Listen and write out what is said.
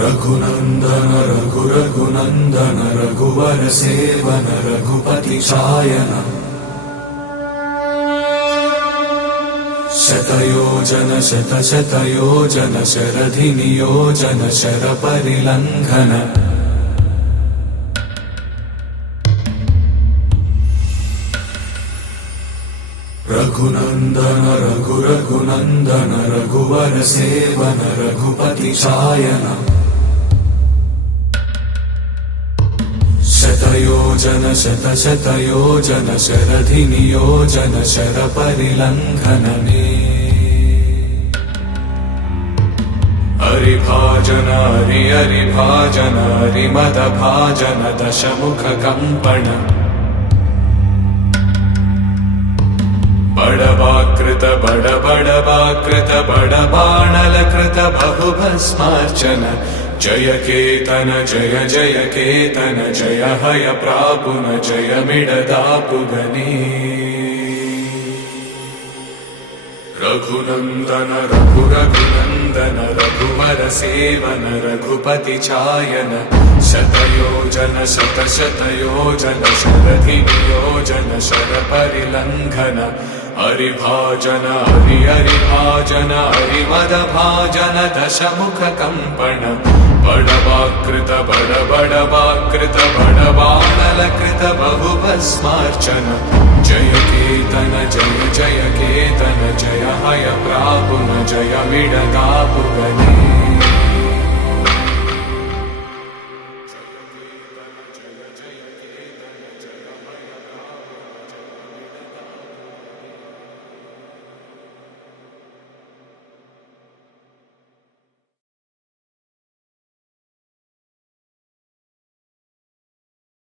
रघुनंदन रघुनंदन रघुवर सेवन रघुपति चायन शतयोजन शतयोजन शरधि नियोजन शर परिलंघन रघुनंदन रघुनंदन रघुवर सेवन रघुपति चायन शतयोजन शतयोजन शरधि नियोजन शर परिलंघनने हरिभाजन हरिभाजन हरिमद भाजन दशमुख कंपन बड़वाकृत बड़वाकृत बड़बाणलकृत बहुभस्मार्चन जय केतन जय जय केतन जय हय प्रापुन जय मिडदापुगने रघुनंदन रघुनंदन रघुवर सेवन रघुपति चायन शतयोजन शतयोजन शरधि नियोजन शर परिलंघन हरिभाजन हरिभाजन हरिमद भाजन दशमुख कंपन बड़वाकृत बड़वाकृत बड़बाणलकृत बहुभस्मार्चन जय केतन जय जय केतन जय हय प्रापुन जय मिडदापुगने।